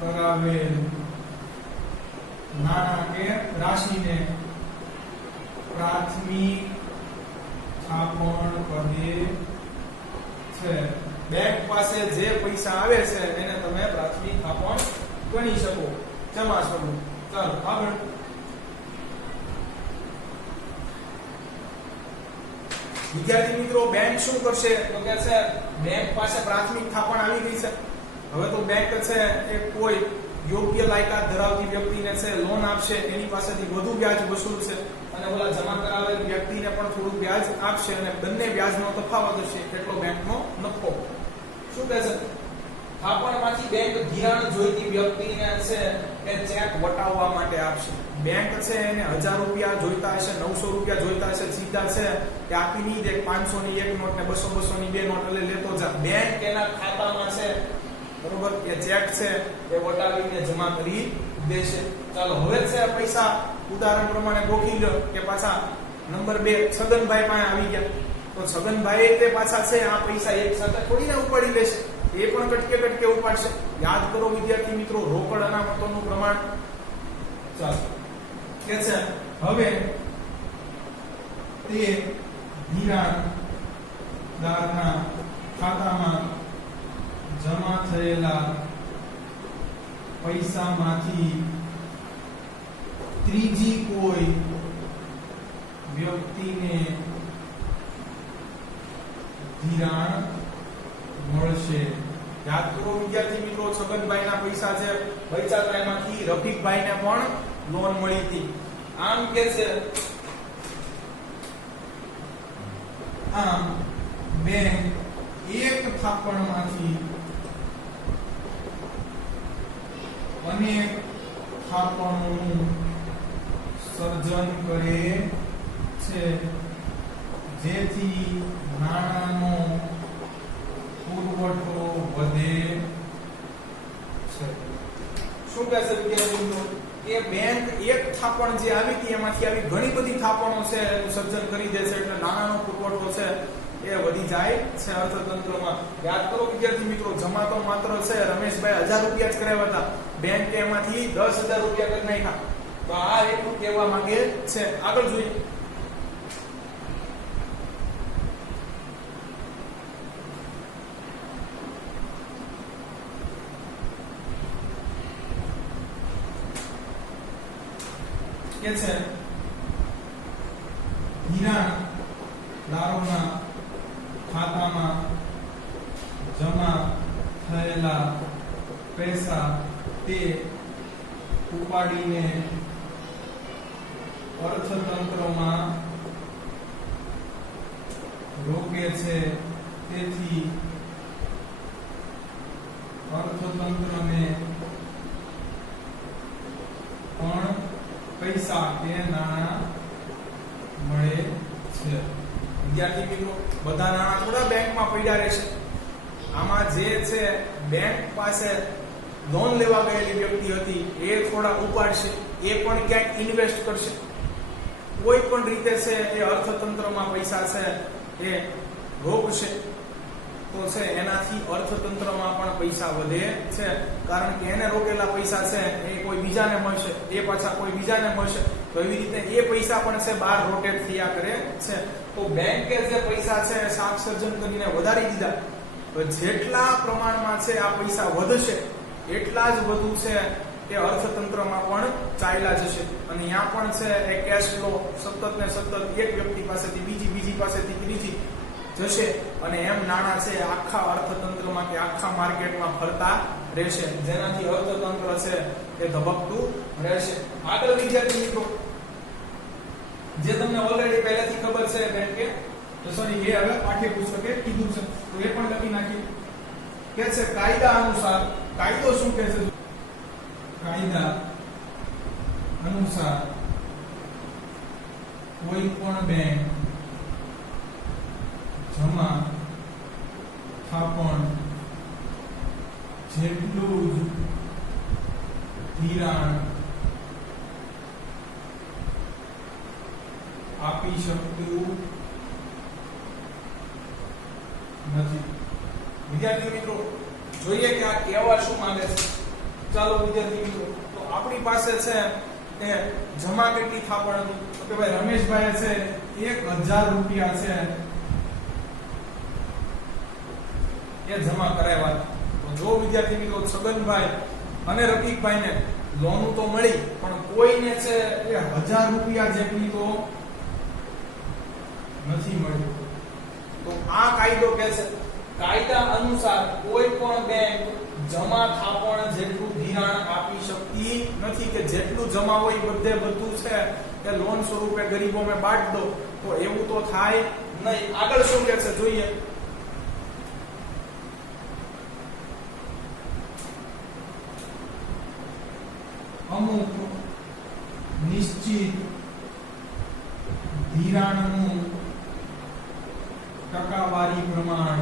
કરાવેલ નાણાં કે રાશિને પ્રાથમિક થાપણ કહે છે. બેંક પાસે જે પૈસા આવે છે એને તમે પ્રાથમિક થાપણ ગણી શકો, જમા સ્વરૂપ. ચાલો આગળ. વિદ્યાર્થી મિત્રો બેંક શું કરશે તો કે છે બેંક પાસે પ્રાથમિક થાપણ આવી ગઈ છે. હવે તો બેંક છે એ કોઈ યોગ્ય લાયકાત ધરાવતી વ્યક્તિને છે લોન આપશે, એની પાસેથી વધુ વ્યાજ વસૂલશે અને ઓલા જમા કરાવેલ વ્યક્તિને પણ થોડું વ્યાજ આપશે અને બંને વ્યાજનો તફાવત હશે એટલો બેંકનો નફો. શું કહે છે થાપણમાંથી બેંક ધિરાણ જોઈતી વ્યક્તિને છે એ ચેક વટાવવા માટે આપશે. બેંક છે એને 1000 રૂપિયા જોઈતા હશે, 900 રૂપિયા જોઈતા હશે, સીધા છે એ આપી નહીં દે. 500 ની એક નોટ ને 200 ની બે નોટ એટલે લેતો જા. બેંક એના ખાતામાં છે બરોબર એ ચેક છે એ વટાવીને જમા કરી દેશે. ચાલો હવે છે પૈસા ઉદાહરણ પ્રમાણે ગોખી લો કે પાછા નંબર 2 છગનભાઈ પાસે આવી ગયા તો છગનભાઈ તે પાછા છે આ પૈસા એક સાથે થોડી ના ઉપાડી લેશે, એ પણ કટકે કટકે ઉપાડશે. યાદ કરો વિદ્યાર્થી મિત્રો રોકડ અનામતોનું પ્રમાણ. ચાલો કે છે હવે તે ધિરાણદારના ખાતામાં જમા થયેલા પૈસામાંથી ત્રીજી કોઈ વ્યક્તિને ધિરાણ મળશે. યાદ કરો વિદ્યાર્થી મિત્રો છગનભાઈના પૈસા છે બચ્યા એમાંથી રફીકભાઈને પણ લોન મળી હતી. આમ કે છે આમ બેંક એક થાપણમાંથી અનેક થાપણોનું સર્જન કરે છે જેથી નાણાંનો પુરવઠો વધે છે. શું કહે છે વિદ્યાર્થી મિત્રો એ બેંક એક થાપણ જે આવી હતી એમાંથી આવી ઘણી બધી થાપણો છે એનું સર્જન કરી દે છે એટલે નાણાંનો પુરવઠો છે એ વધી જાય છે અર્થતંત્રમાં. યાદ કરો વિદ્યાર્થી મિત્રો જમા તો માત્ર છે રમેશભાઈ 1000 રૂપિયા જ કરાવ્યા હતા, બેંકે એમાંથી 10000 રૂપિયા કરી નાખ્યા. તો આ એટલું કહેવા માંગે છે. આગળ જોઈએ. કે છે ધિરાણદારોના ખાતામાં જમા થયેલા પૈસા તે ઉપાડીને અર્થતંત્રમાં રોકે છે. તેથી અર્થતંત્રને પૈસા કે નાણાં મળે છે. વિદ્યાર્થી મિત્રો, બધા નાણાં થોડા બેંકમાં પડ્યા રહેશે. આમાં જે છે બેંક પાસે લોન લેવા ગયેલી વ્યક્તિ હતી એ થોડા ઉપાડશે, એ પણ ક્યાંક ઇન્વેસ્ટ કરશે. કોઈ પણ રીતે છે એ અર્થતંત્રમાં પૈસા છે એ રોકશે તો છે એનાથી અર્થતંત્રમાં પણ પૈસા વધે છે. કારણ કે એને રોકેલા પૈસા છે એ કોઈ બીજાને મળશે, એ પાછા કોઈ બીજાને મળશે, તો એવી રીતે એ પૈસા પણ છે બહાર રોટેટ થયા કરે છે. તો બેંકે જે પૈસા છે એ શાક સર્જન કરીને વધારી દીધા, તો જેટલા પ્રમાણમાં છે આ પૈસા વધશે એટલા જ વધુ છે એ અર્થતંત્રમાં પણ ચાલ્યા જશે. અને ત્યાં પણ છે એ કેશ ફ્લો સતત ને સતત એક વ્યક્તિ પાસેથી બીજી પાસેથી ત્રીજી જશે, અને એમ નાણાં છે આખા અર્થતંત્રમાં કે આખા માર્કેટમાં ફરતા રહેશે, જેનાથી અર્થતંત્ર છે એ ધબકતું રહેશે. આગળ વિદ્યાર્થી મિત્રો, જે તમને ઓલરેડી પહેલેથી ખબર છે બેંકે સોરી એ હવે પાઠ્યપુસ્તકે કીધું છે, તો એ પણ લખી નાખીએ. કે છે કાયદા અનુસાર, કાયદો શું કહે છે? કાયદા અનુસાર કોઈ પણ બેંક જમા થાપણ જેટલું જ ધિરાણ આપી શકતું નથી. વિદ્યાર્થી મિત્રો, જોઈએ કે આ કહેવા શું માંગે છે. ચાલો વિદ્યાર્થી મિત્રો, તો આપણી પાસે છે એ જમા કેટલી થાપણ હતી? તો કે ભાઈ રમેશભાઈ છે 1000 રૂપિયા છે એ જમા કરાવ્યા. તો જો વિદ્યાર્થી મિત્રો છગનભાઈ અને રફીકભાઈને લોન તો મળી, પણ કોઈને છે એ 1000 રૂપિયા જેટલી તો નથી મળી. તો આ કાયદો કહે છે કાયદા અનુસાર કોઈ પણ બેંક જમા થાપણ જેટલું ધિરાણ આપી શકતી નથી, કે જેટલું જમા હોય બધે બધું છે કે લોન સ્વરૂપે ગરીબોને બાંટ દો, તો એવું તો થાય નહીં. આગળ શું કહે છે જોઈએ. અમુક નિશ્ચિત ધિરાણનું ટકાવારી પ્રમાણ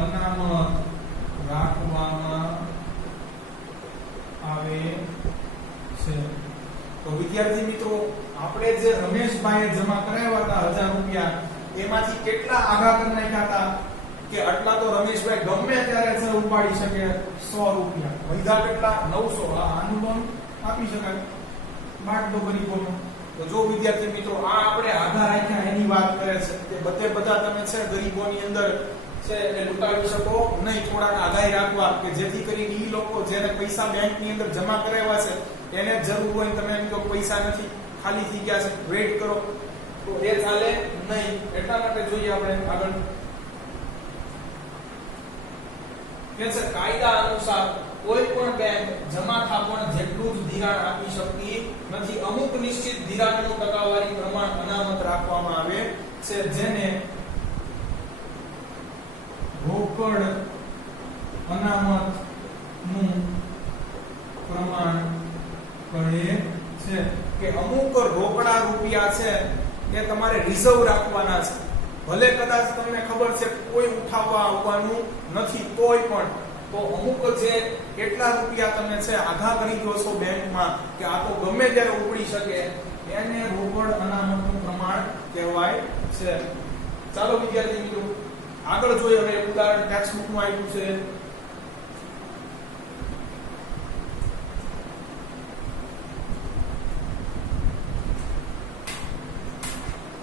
અનામત રાખવામાં આવે છે. તો વિદ્યાર્થી મિત્રો, આપણે જે રમેશભાઈએ જમા કરાવ્યા હતા 1000 રૂપિયા, એમાંથી કેટલા આઘા કરી નાખ્યા હતા કે આટલા તો રમેશભાઈ ગમે ત્યારે છે ઉપાડી શકે 100 રૂપિયા. વૈધા કેટલા? 900. આનું લોન આપી શકાય, બાટ દો ગરીબોનો. તો જો વિદ્યાર્થી મિત્રો, આ આપણે આઘા રાખ્યા એની વાત કરે છે કે બધે બધા તમે છે ગરીબોની અંદર છે એ લૂંટાવી શકો નહીં. થોડાક આગાહી રાખવા કે જેથી કરીને ઈ લોકો જેને પૈસા બેંકની અંદર જમા કરાવ્યા છે એને જ જરૂર હોય, તમે એમ કહો પૈસા નથી, ખાલી થઈ ગયા છે, વેઇટ કરો, તો એ ચાલે નહીં. એટલા માટે જોઈએ આપણે આગળ કે છે કાયદા અનુસાર કોઈ પણ બેંક જમા થાપણ જેટલું જ ધિરાણ આપી શકતી નથી. અમુક નિશ્ચિત ધિરાણનું ટકાવારી પ્રમાણ અનામત રાખવામાં આવે છે, જેને રોકડ અનામતનું પ્રમાણ કહે છે. કે અમુક રોકડા રૂપિયા છે એ તમારે રિઝર્વ રાખવાના છે. ભલે કદાચ તમને ખબર છે કોઈ ઉઠાવવા આવવાનું નથી, તોય પણ તો અમુક જે કેટલા રૂપિયા તમે છે આઘા કરી દો છો બેંકમાં કે આ તો ગમે ત્યારે ઉપડી શકે, એને રોકડ અનામતનું પ્રમાણ કહેવાય છે. ચાલો વિદ્યાર્થી મિત્રો, આગળ જોઈએ. હવે ઉદાહરણ ટેક્સ્ટ બુકમાં આપ્યું છે.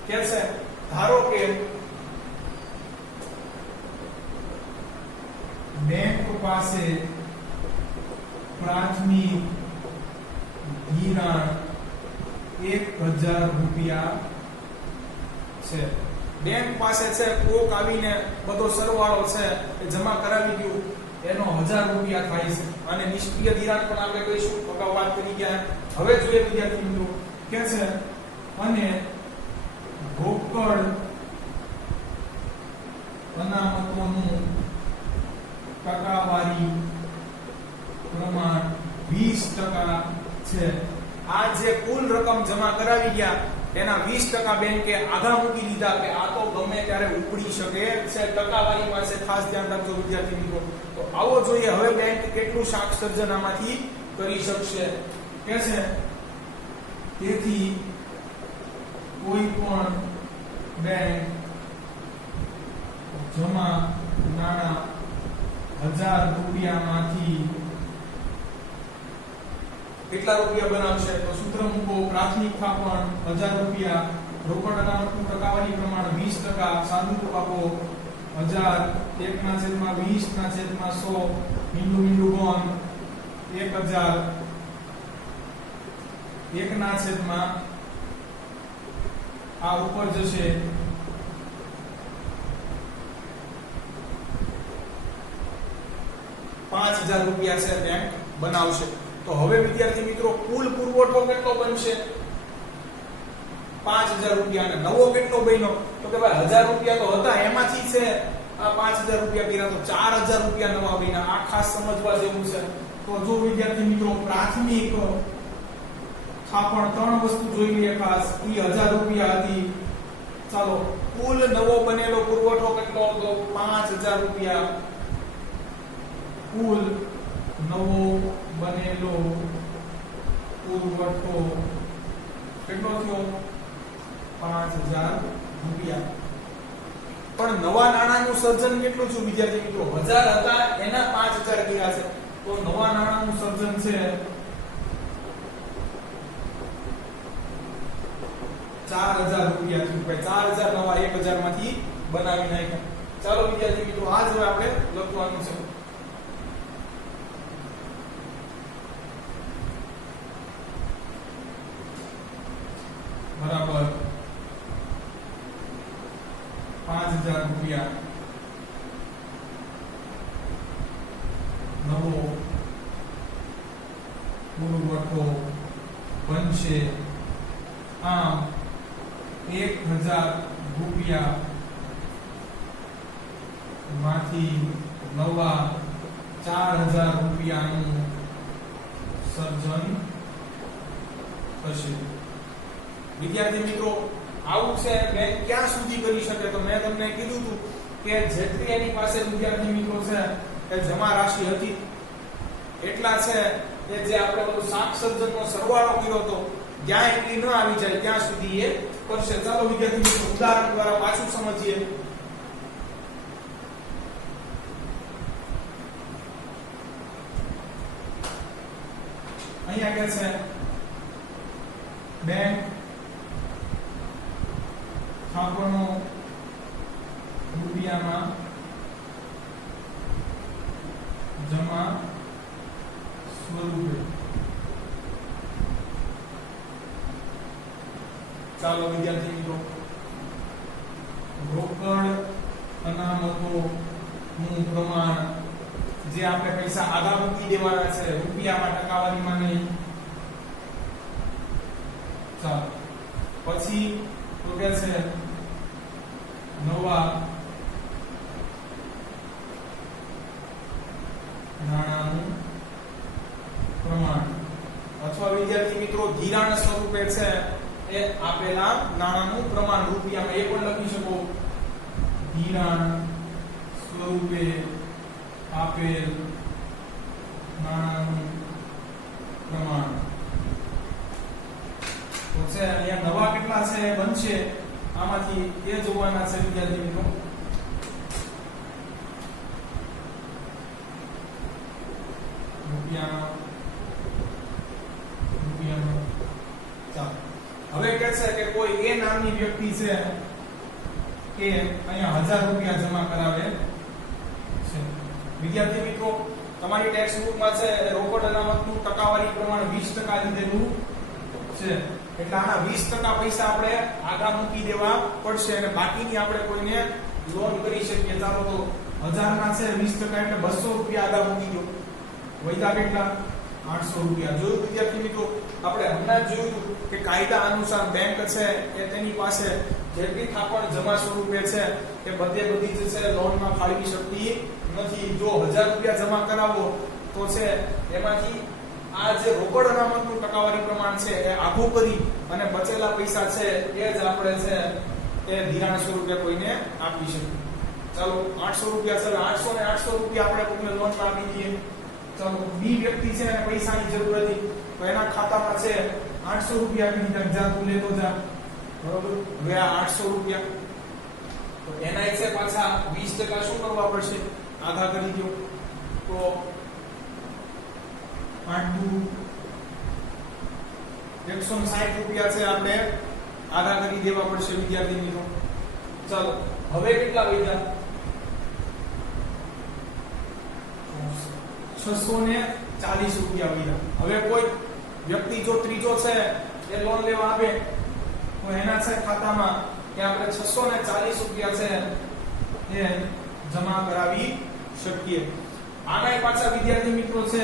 કે છે ધારો કે બેંક પાસે પ્રાથમિક ધિરાણ 1000 રૂપિયા છે. બેંક પાસે છે કોક આવીને બધો સરવાળો છે એ જમા કરાવી ગયું, એનો 1000 રૂપિયા થાય છે. અને નિષ્ક્રિય ધિરાણ પણ આપણે કહીશું, અગાઉ વાત કરી ગયા. હવે જોઈએ વિદ્યાર્થી મિત્રો, કે છે અને રોકડ અનામતોનું ટકાવારી પ્રમાણ 20% છે. આ જે કુલ રકમ જમા કરાવી ગયા એના 20% બેંકે આઘા મૂકી દીધા કે આ તો ગમે ત્યારે ઉપડી શકે છે, ટકાવારી પાસે ખાસ ધ્યાન રાખજો વિદ્યાર્થી મિત્રો. તો આવો જોઈએ હવે બેંક કેટલું શાક સર્જન આમાંથી કરી શકશે. કે છે તેથી કોઈ પણ બેંક જમા નાણાં 1000 રૂપિયામાંથી કેટલા રૂપિયા બનાવશે? તો સૂત્ર મૂકો. પ્રાથમિક થાપણ 1000 રૂપિયા, રોકડ અનામતનું ટકાવારી પ્રમાણ 20%, સાદું આપો 1000 1/20/100 મીંડું મીંડું બોન 1000 1/, આ ઉપર જશે 5000 રૂપિયા છે બેંક બનાવશે. તો હવે વિદ્યાર્થી મિત્રો કુલ પુરવઠો કેટલો બનશે? 5000 રૂપિયા. અને નવો કેટલો બન્યો? તો કે ભાઈ 1000 રૂપિયા તો હતા એમાંથી છે આ 5000 રૂપિયા કર્યા તો 4000 રૂપિયા નવા બન્યા. આ ખાસ સમજવા જેવું છે. તો જો વિદ્યાર્થી મિત્રો પ્રાથમિક થાપણ 3 વસ્તુ જોઈ લઈએ ખાસ. એ 1000 રૂપિયા હતી. ચાલો કુલ નવો બનેલો પુરવઠો કેટલો હતો? 5000 રૂપિયા. કુલ નવો બનેલો પુરવઠો કેટલો થયો? 5000 રૂપિયા. પણ નવા નાણાંનું સર્જન કેટલું છે વિદ્યાર્થી મિત્રો? 1000 હતા એના 5000 કર્યા છે. તો નવા નાણાંનું સર્જન છે 4000 રૂપિયા થયું. ભાઈ 4000 નવા 1000 માંથી બનાવી નાખ્યા. ચાલો વિદ્યાર્થી મિત્રો આ જ હવે આપણે લખવાનું છે. બરાબર 5000 રૂપિયા નવો પુરવઠો બનશે. આમ 1000 રૂપિયા માંથી નવા 4000 રૂપિયાનું સર્જન થશે. વિદ્યાર્થી મિત્રો આવું છે બેંક ક્યાં સુધી કરી શકે? તો મેં તમને કીધું હતું કે જેટલી એની પાસે વિદ્યાર્થી મિત્રો છે એ જમા રાશિ હતી એટલા છે કે જે આપણે બધું શાક સર્જનનો સરવાળો કર્યો હતો જ્યાં એટલી ન આવી જાય ત્યાં સુધી એ કરશે. ચાલો વિદ્યાર્થી મિત્રો ઉદાહરણ દ્વારા પાછું સમજીએ. અહીંયા કે છે બેંક થાપણો રૂપિયામાં જમા સ્વરૂપે. ચાલો વિદ્યાર્થી મિત્રો રોકડ અનામતોનું પ્રમાણ જે આપણે પૈસા આગા મૂકી દેવાના છે રૂપિયામાં ટકાવારીમાં નહીં. ચાલો પછી તો કે છે નવા નાણાંનું પ્રમાણ અથવા વિદ્યાર્થી મિત્રો ધિરાણ સ્વરૂપે છે એ આપેલા નાણાંનું પ્રમાણ રૂપિયામાં એ પણ લખી શકો. ધિરાણ સ્વરૂપે આપેલ નાણાંનું પ્રમાણ. તો છે અહીંયા નવા કેટલા છે બનશે આમાંથી એ જોવાના છે વિદ્યાર્થી મિત્રો. રૂપિયા ચાલો હવે કહે છે કે કોઈ એ નામની વ્યક્તિ છે કે અહીંયા 1000 રૂપિયા જમા કરાવે છે. વિદ્યાર્થી મિત્રો તમારી ટેક્સ્ટ બુકમાં છે રોકડ અનામતનું ટકાવારી પ્રમાણ 20% લીધેલું છે. એટલે આના 20% પૈસા આપણે આગા મૂકી દેવા પડશે અને બાકીની આપણે કોઈને લોન કરી શકીએ. ચાલો તો 1000 ના છે 20% એટલે 200 રૂપિયા આગા મૂકી દો. વૈધા કેટલા? 800 રૂપિયા. જોયું વિદ્યાર્થી મિત્રો આપણે હમણાં જ જોયું કે કાયદા અનુસાર બેંક છે એ તેની પાસે જેટલી થાપણ જમા સ્વરૂપે છે એ બધી જે છે લોનમાં ફાળવી શકતી નથી. જો 1000 રૂપિયા જમા કરાવો તો છે એમાંથી આ જે રોકડ અનામતનું ટકાવારી પ્રમાણ છે એ આઘું કરી અને બચેલા પૈસા છે એ જ આપણે છે એ ધિરાણ સ્વરૂપે કોઈને આપી શકીએ. ચાલો 800 રૂપિયા છે, 800 ને 800 રૂપિયા આપણે કોઈને લોન આપી દઈએ. ચાલો બી વ્યક્તિ છે અને પૈસાની જરૂર હતી તો એના ખાતામાં છે 800 રૂપિયા આપી દીધા, જા તું લેતો જા, બરોબર. હવે આ 800 રૂપિયા તો એના છે પાછા 20% શું કરવા પડશે, આધા કરી દો. તો 160 રૂપિયા છે આપણે આધા કરી દેવા પડશે વિદ્યાર્થી મિત્રો. ચાલો હવે કેટલા વધ્યા, 640 રૂપિયા વધ્યા. હવે કોઈ વ્યક્તિ જો ત્રીજો છે એ લોન લેવા આવે તો એના છે ખાતામાં કે આપણે 640 રૂપિયા છે એ જમા કરાવી શકીએ. આનાય પાછા વિદ્યાર્થી મિત્રો છે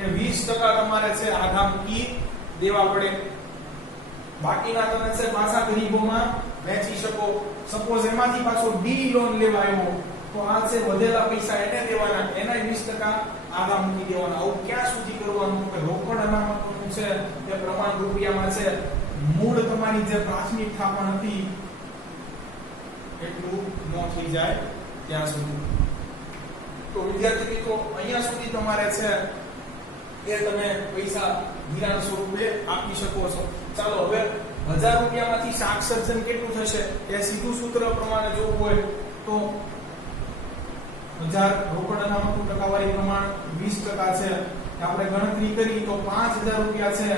એ 20% તમારે છે આધા મૂકી દેવા પડે. બાકીના તમે છે પાછા ગરીબોમાં વેચી શકો. સપોઝ એમાંથી પાછો ડી લોન લેવા આવ્યો તો આ છે વધેલા પૈસા એને દેવાના, એના 20% આધા મૂકી દેવાના. આવું ક્યાં સુધી કરવાનું કે રોકડ અનામતનું છે એ પ્રમાણ રૂપિયામાં છે મૂળ તમારી જે પ્રાથમિક થાપણ હતી એટલું ન થઈ જાય ત્યાં સુધી. તો વિદ્યાર્થી મિત્રો અહીંયા સુધી તમારે છે એ તમે પૈસા ધિરાણ સ્વરૂપે આપી શકો છો. ચાલો હવે 1000 રૂપિયામાંથી શાક સર્જન કેટલું થશે એ સીધું સૂત્ર પ્રમાણે જોવું હોય તો 1000 રોકડ અનામતનું ટકાવારી પ્રમાણ 20% છે. આપણે ગણતરી કરી તો 5000 રૂપિયા છે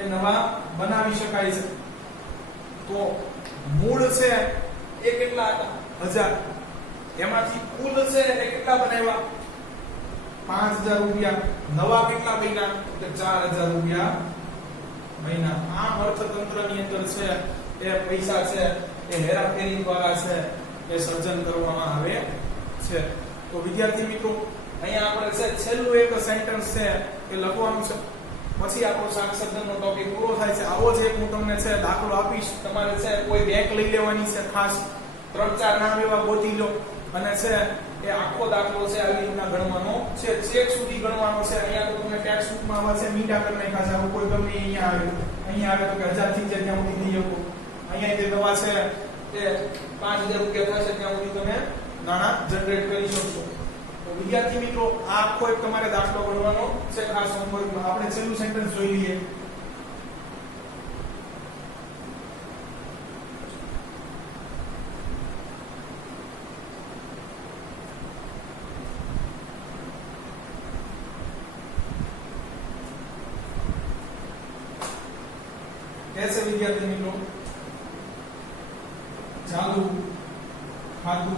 એ નવા બનાવી શકાય છે. તો મૂળ છે એ કેટલા હતા, 1000, એમાંથી કુલ છે એ કેટલા બનાવ્યા, 5000 રૂપિયા. નવા કેટલા બન્યા તો 4000 રૂપિયા બન્યા. આમ અર્થતંત્રની અંદર છે એ પૈસા છે એ હેરાફેરી દ્વારા છે એ સર્જન કરવામાં આવે છે. તો વિદ્યાર્થી મિત્રો અહીંયા આપણે છે છેલ્લું એક સેન્ટેન્સ છે એ લખવાનું છે, પછી આપણો શાક સર્જનનો ટોપિક પૂરો થાય છે. આવો જ એક હું તમને છે દાખલો આપીશ. તમારે છે કોઈ બેંક લઈ લેવાની છે, ખાસ 3-4 નામ એવા ગોતી લો અને છે એ આખો દાખલો છે આવી રીતના ગણવાનો છે, ચેક સુધી ગણવાનો છે. અહીંયા તો તમને ટેક્સ્ટ બુકમાં આવા છે મીટા કરી નાખ્યા છે. આવું કોઈ ગમે અહીંયા આવે તો કે 1000 થી જાય ત્યાં સુધી લઈ શકો. અહીંયા જે દવા છે એ 5000 રૂપિયા થશે ત્યાં સુધી તમે નાણાં જનરેટ કરી શકશો. તો વિદ્યાર્થી મિત્રો આ આખો એક તમારે દાખલો ગણવાનો છે ખાસ હોમવર્કમાં. આપણે છેલ્લું સેન્ટેન્સ જોઈ લઈએ. कैसे विद्यार्थी मित्रों, चालू खातु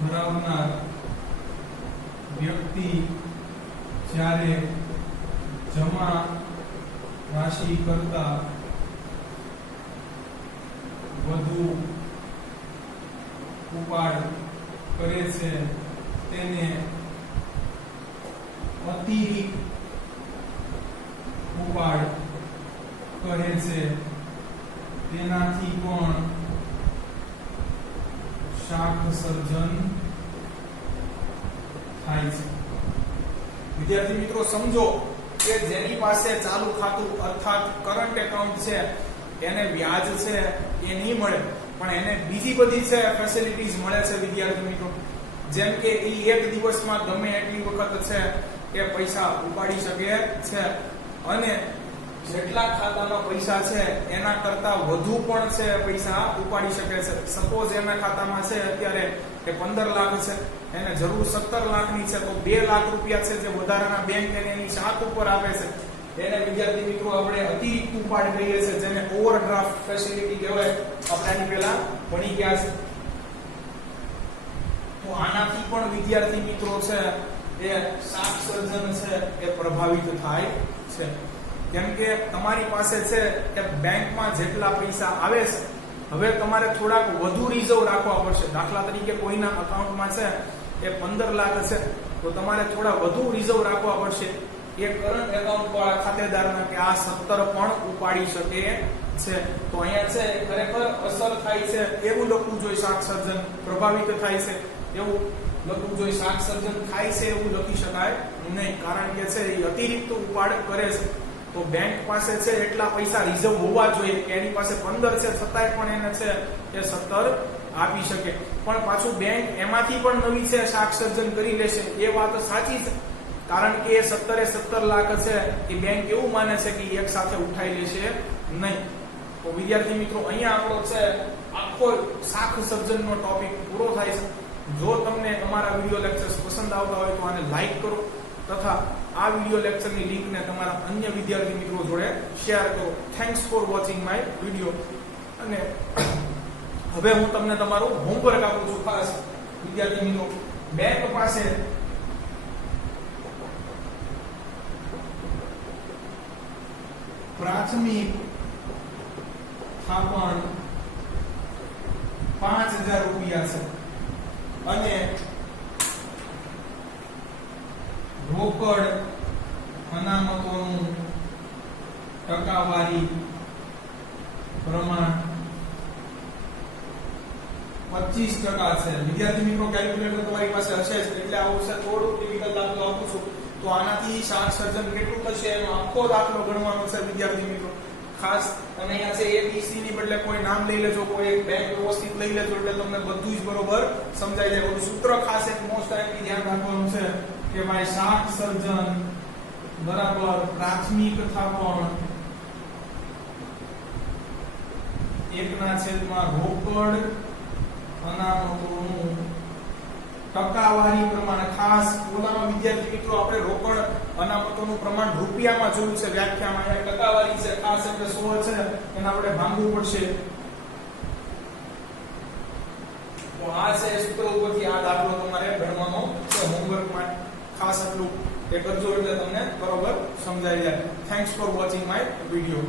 भरावनार व्यक्ति જ્યારે જમા રાશિ કરતા વધુ ઉપાડ કરે છે તેને અતિરિક્ત ઉપાડ કહે છે. તેનાથી પણ શાક સર્જન થાય છે. વિદ્યાર્થી મિત્રો સમજો કે જેની પાસે ચાલુ ખાતું અર્થાત કરંટ એકાઉન્ટ છે એને વ્યાજ છે એ નહીં મળે પણ એને બીજી બધી છે ફેસિલિટીઝ મળે છે. વિદ્યાર્થી મિત્રો જેમ કે એ એક દિવસમાં ગમે એટલી વખત છે એ પૈસા ઉપાડી શકે છે અને જેટલા ખાતામાં પૈસા છે એના કરતા વધુ પણ છે પૈસા ઉપાડી શકે છે. સપોઝ એના ખાતામાં છે અત્યારે કે 15 લાખ છે, એને જરૂર 17 લાખની છે તો 2 લાખ રૂપિયા છે જે વધારાના બેંક એને એની શાખ ઉપર આપે છે એને વિદ્યાર્થી મિત્રો આપણે અતિરિક્ત ઉપાડ કહીએ છીએ, જેને ઓવરડ્રાફ્ટ ફેસિલિટી કહેવાય. આપણે આની પહેલા ભણી ગયા છે. તો આનાથી પણ વિદ્યાર્થી મિત્રો છે એ શાક સર્જન છે એ પ્રભાવિત થાય છે. કેમ કે તમારી પાસે છે કે બેંકમાં જેટલા પૈસા આવે છે હવે તમારે થોડાક વધુ રિઝર્વ રાખવા પડશે. દાખલા તરીકે કોઈના અકાઉન્ટમાં છે એ 15 લાખ છે તો તમારે થોડા વધુ રિઝર્વ રાખવા પડશે એ કરંટ એકાઉન્ટ વાળા ખાતેદારના કે આ 17 પણ ઉપાડી શકે છે. તો અહીંયા છે ખરેખર અસર થાય છે એવું લખવું જોઈએ. શાક સર્જન પ્રભાવિત થાય છે એવું લખવું જોઈએ. શાક સર્જન થાય છે એવું લખી શકાય નહીં, કારણ કે છે એ અતિરિક્ત ઉપાડ કરે છે. તો બેંક પાસે છે એટલા પૈસા રિઝર્વ હોવા જોઈએ કે એની પાસે 15 છે છતાંય પણ એને છે એ 17 આપી શકે. પણ પાછું બેંક એમાંથી પણ નવી છે શાક સર્જન કરી લેશે એ વાત સાચી છે, કારણ કે એ 17 લાખ છે એ બેંક એવું માને છે કે એક સાથે ઉઠાઈ લેશે નહીં. તો વિદ્યાર્થી મિત્રો, અહીંયા આપણો છે આખો શાક સર્જનનો ટોપિક પૂરો થાય છે. જો તમને અમારા વિડિયો લેક્ચર્સ પસંદ આવતા હોય તો આને લાઈક કરો તથા આ વિડિયો લેક્ચરની લિંકને તમારા અન્ય વિદ્યાર્થી મિત્રો જોડે શેર કરો. Thanks for watching my video. અને હવે હું તમને તમારું હોમવર્ક આપું છું. ખાસ વિદ્યાર્થી મિત્રો, બેંક પાસે પ્રાથમિક થાપણ 5000 રૂપિયા છે અને રોકડ અનામતોનું ટકાવારી પ્રમાણ 25% છે. વિદ્યાર્થી મિત્રો, કેલ્ક્યુલેટર તમારી પાસે હશે જ, એટલે આવું છે થોડું ડિફિકલ્ટ દાખલો આપું છું. તો આનાથી શાક સર્જન કેટલું થશે એનો આખો દાખલો ગણવાનો છે વિદ્યાર્થી મિત્રો. ખાસ તમે અહીંયા છે ABC ની બદલે કોઈ નામ લઈ લેજો, કોઈ એક બેંક વ્યવસ્થિત લઈ લેજો, એટલે તમને બધું જ બરોબર સમજાઈ જાય. બધું સૂત્ર ખાસ એક મોસ્ટ ટાઈમથી ધ્યાન રાખવાનું છે કે ભાઈ શાક સર્જન બરાબર પ્રાથમિક થાપણ 1/છેદમાં રોકડ અનામતોનું ટકાવારી પ્રમાણ. ખાસ ઓલામાં વિદ્યાર્થી મિત્રો આપણે રોકડ અનામતોનું પ્રમાણ રૂપિયામાં જોયું છે વ્યાખ્યામાં. અહીંયા ટકાવારી છે ખાસ, એટલે 100 છે એને આપણે ભાંગવું પડશે. તો આ છે સૂત્ર ઉપરથી આ દાખલો તમારે ગણવાનો છે. હોમવર્કમાં ખાસ એટલું એ કરજો એટલે તમને બરોબર સમજાઈ જાય. Thanks for watching my video.